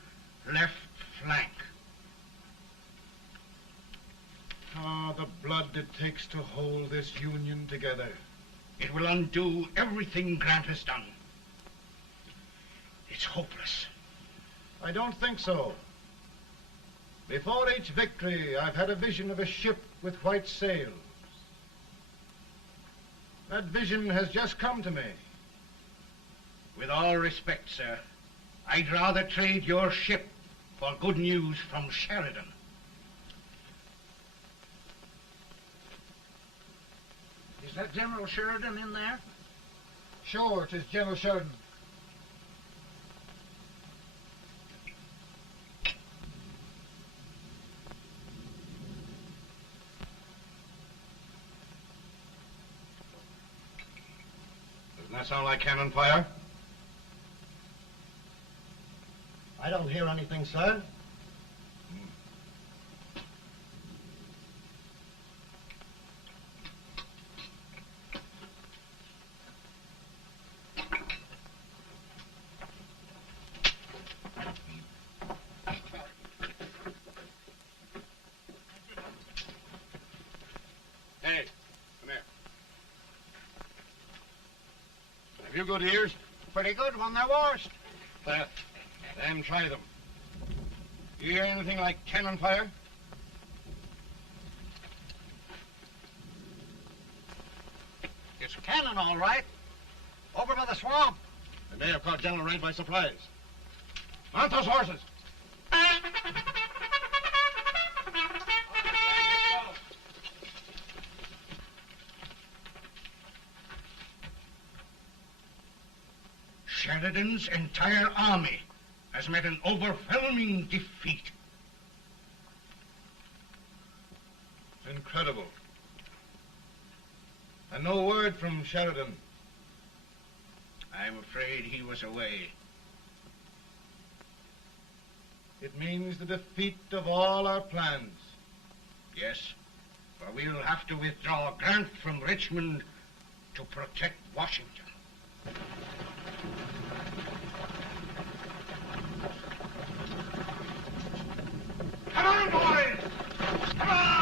left flank. Ah, the blood it takes to hold this Union together. It will undo everything Grant has done. It's hopeless. I don't think so. Before each victory, I've had a vision of a ship with white sails. That vision has just come to me. With all respect, sir, I'd rather trade your ship for good news from Sheridan. Is that General Sheridan in there? Sure, it is General Sheridan. Doesn't that sound like cannon fire? I don't hear anything, sir. Hey, come here. Have you good ears? Pretty good when they're washed. Then try them. You hear anything like cannon fire? It's cannon, all right. Over by the swamp. They may have caught General Wright by surprise. Mount those horses. Sheridan's entire army has met an overwhelming defeat. It's incredible. And no word from Sheridan. I'm afraid he was away. It means the defeat of all our plans. Yes, for we'll have to withdraw Grant from Richmond to protect Washington. Come on, boys! Come on!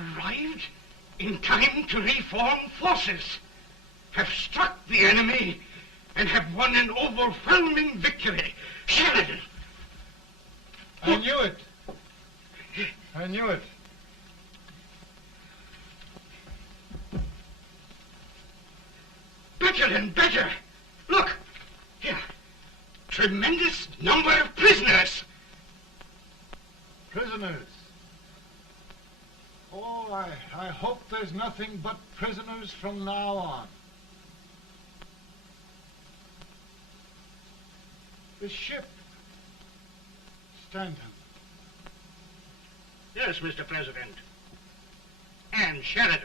Arrived in time to reform forces. Have struck the enemy and have won an overwhelming victory. Sheridan! I knew it. I knew it. Better and better. Look, here. Tremendous number of prisoners. Prisoners. Oh, I hope there's nothing but prisoners from now on. The ship. Stanton. Yes, Mr. President. And Sheridan.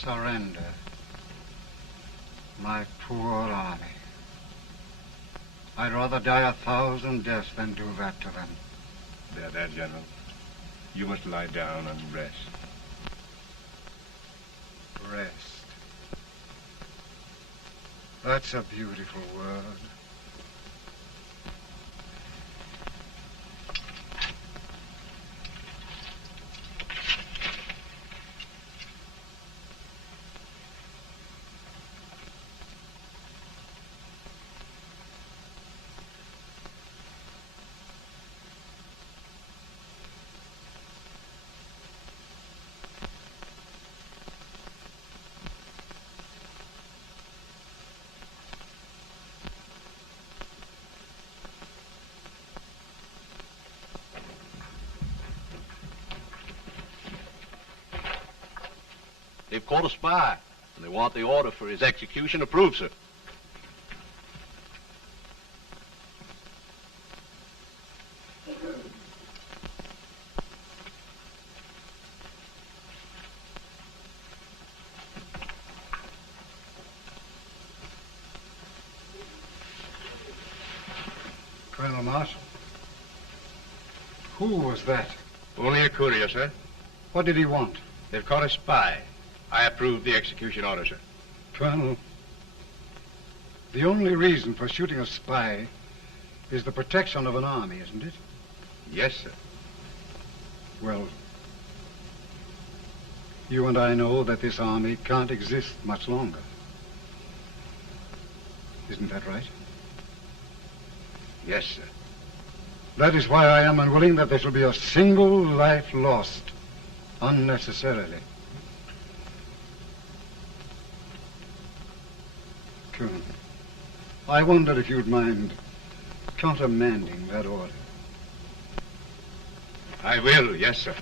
Surrender. My poor army. I'd rather die 1,000 deaths than do that to them. There, General. You must lie down and rest. Rest. That's a beautiful word. They've caught a spy, and they want the order for his execution approved, sir. Colonel Marshall. Who was that? Only a courier, sir. What did he want? They've caught a spy. I approve the execution order, sir. Colonel, the only reason for shooting a spy is the protection of an army, isn't it? Yes, sir. Well, you and I know that this army can't exist much longer. Isn't that right? Yes, sir. That is why I am unwilling that there shall be a single life lost unnecessarily. Colonel, I wondered if you'd mind countermanding that order. I will, yes, sir.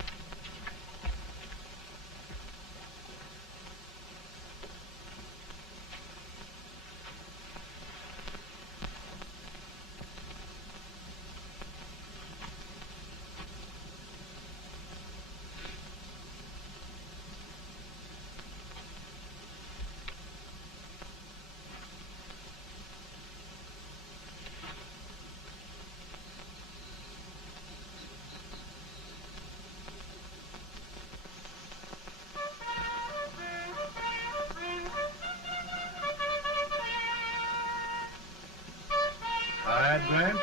Grant?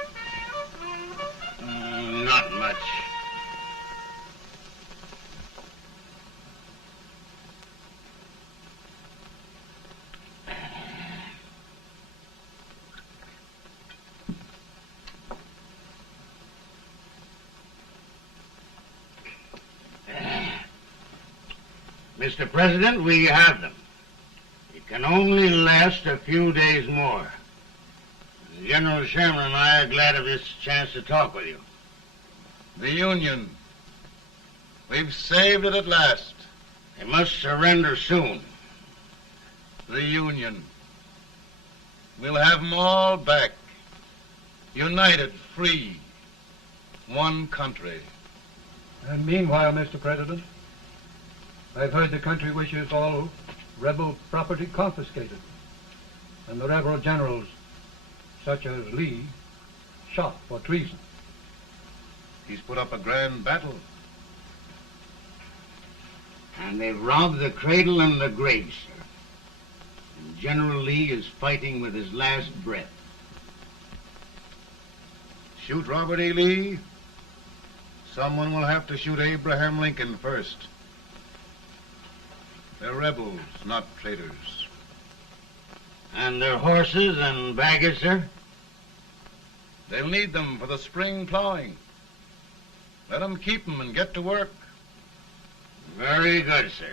Not much. Mr. President, we have them. It can only last a few days more. General Sherman and I are glad of this chance to talk with you. The Union. We've saved it at last. They must surrender soon. The Union. We'll have them all back. United, free. One country. And meanwhile, Mr. President, I've heard the country wishes all rebel property confiscated, and the rebel generals, such as Lee, shot for treason. He's put up a grand battle. And they've robbed the cradle and the grave, sir. And General Lee is fighting with his last breath. Shoot Robert E. Lee? Someone will have to shoot Abraham Lincoln first. They're rebels, not traitors. And their horses and baggage, sir? They'll need them for the spring plowing. Let them keep them and get to work. Very good, sir.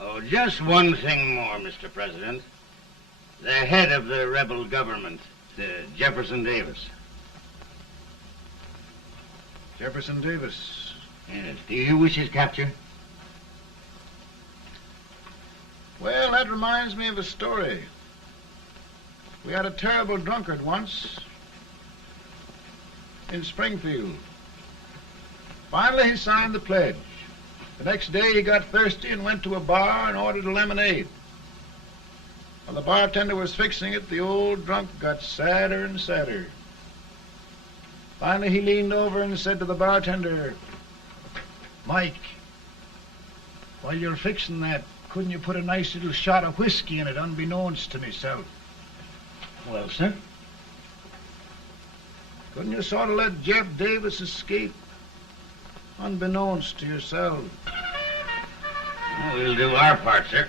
Oh, just one thing more, Mr. President. The head of the rebel government, Jefferson Davis. Jefferson Davis? Yes. Do you wish his capture? Well, that reminds me of a story. We had a terrible drunkard once in Springfield. Finally, he signed the pledge. The next day, he got thirsty and went to a bar and ordered a lemonade. While the bartender was fixing it, the old drunk got sadder and sadder. Finally, he leaned over and said to the bartender, "Mike, while you're fixing that, couldn't you put a nice little shot of whiskey in it, unbeknownst to myself?" Well, sir? Couldn't you sort of let Jeff Davis escape, unbeknownst to yourself? Well, we'll do our part, sir.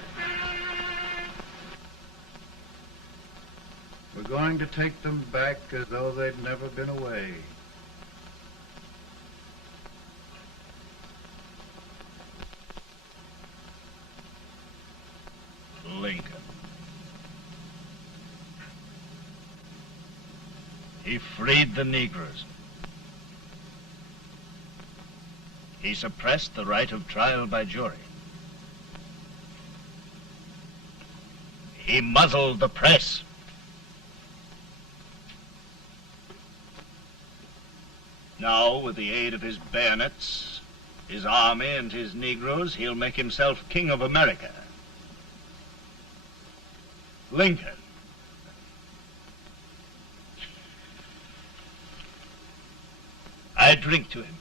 We're going to take them back as though they'd never been away. Lincoln. He freed the Negroes. He suppressed the right of trial by jury. He muzzled the press. Now, with the aid of his bayonets, his army, and his Negroes, he'll make himself king of America. Lincoln. I drink to him.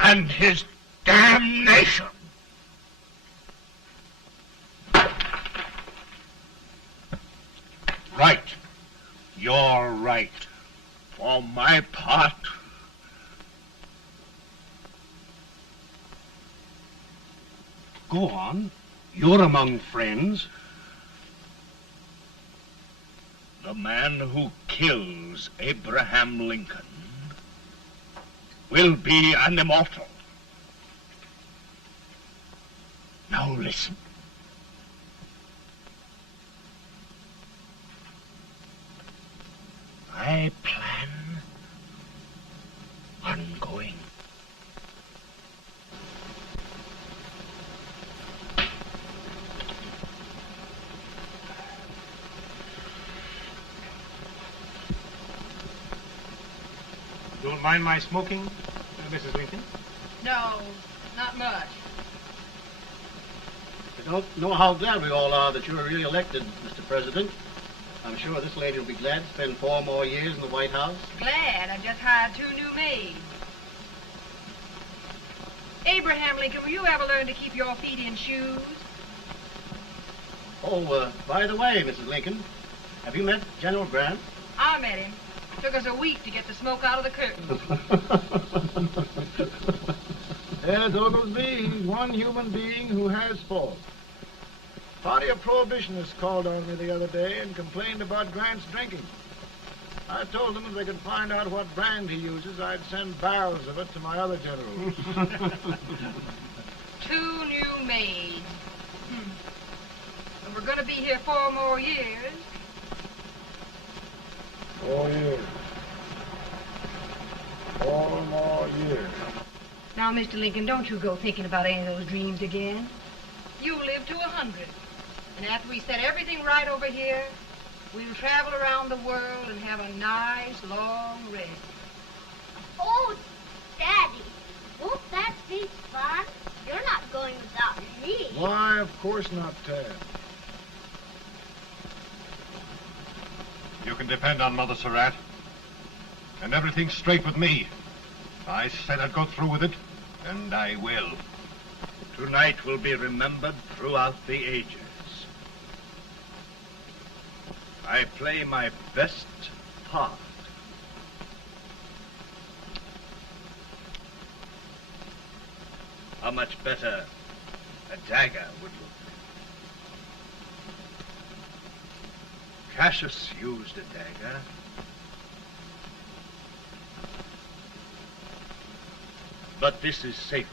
And his damnation. Right. You're right. For my part, Go on. You're among friends. the man who kills Abraham Lincoln will be an immortal. Now listen. I plan on going. Don't mind my smoking, Mrs. Lincoln? No, not much. I don't know how glad we all are that you were really elected, Mr. President. I'm sure this lady will be glad to spend 4 more years in the White House. Glad. I've just hired 2 new maids. Abraham Lincoln, will you ever learn to keep your feet in shoes? Oh, by the way, Mrs. Lincoln, have you met General Grant? I met him. Took us a week to get the smoke out of the curtains. Yes, Oglesby, he's one human being who has faults. Party of prohibitionists called on me the other day and complained about Grant's drinking. I told them if they could find out what brand he uses, I'd send barrels of it to my other generals. 2 new maids. And we're going to be here 4 more years. 4 years. 4 more years. Now, Mr. Lincoln, don't you go thinking about any of those dreams again. You live to 100. And after we set everything right over here, we'll travel around the world and have a nice, long rest. Oh, Daddy, won't that be fun? You're not going without me. Why, of course not, Tad. You can depend on Mother Surratt. And everything's straight with me. I said I'd go through with it, and I will. Tonight will be remembered throughout the ages. I play my best part. How much better a dagger would look. Cassius used a dagger. But this is safer.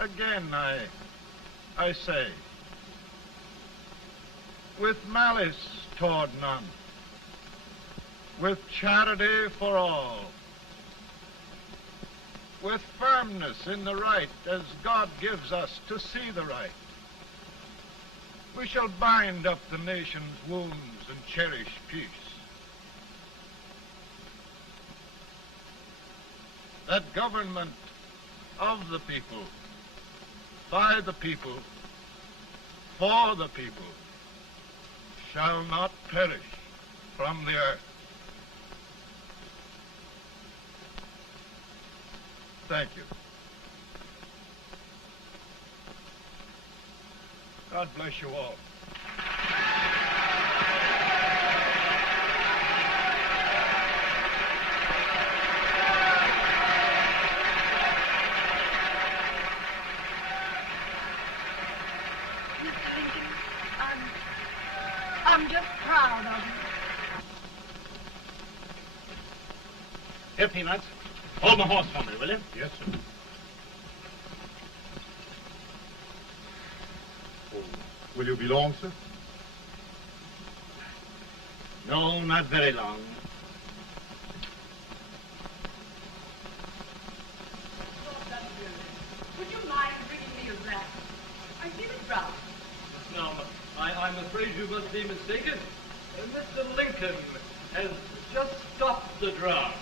Again, I say, with malice toward none, with charity for all, with firmness in the right as God gives us to see the right, we shall bind up the nation's wounds and cherish peace. That government of the people, by the people, for the people, shall not perish from the earth. Thank you. God bless you all. I'm just proud of you. Here, Peanuts. Hold my horse for me, will you? Yes, sir. Oh, will you be long, sir? No, not very long. Would you mind bringing me a wrap? I feel it brown. No, I'm afraid you must be mistaken. Mr. Lincoln has just stopped the draft.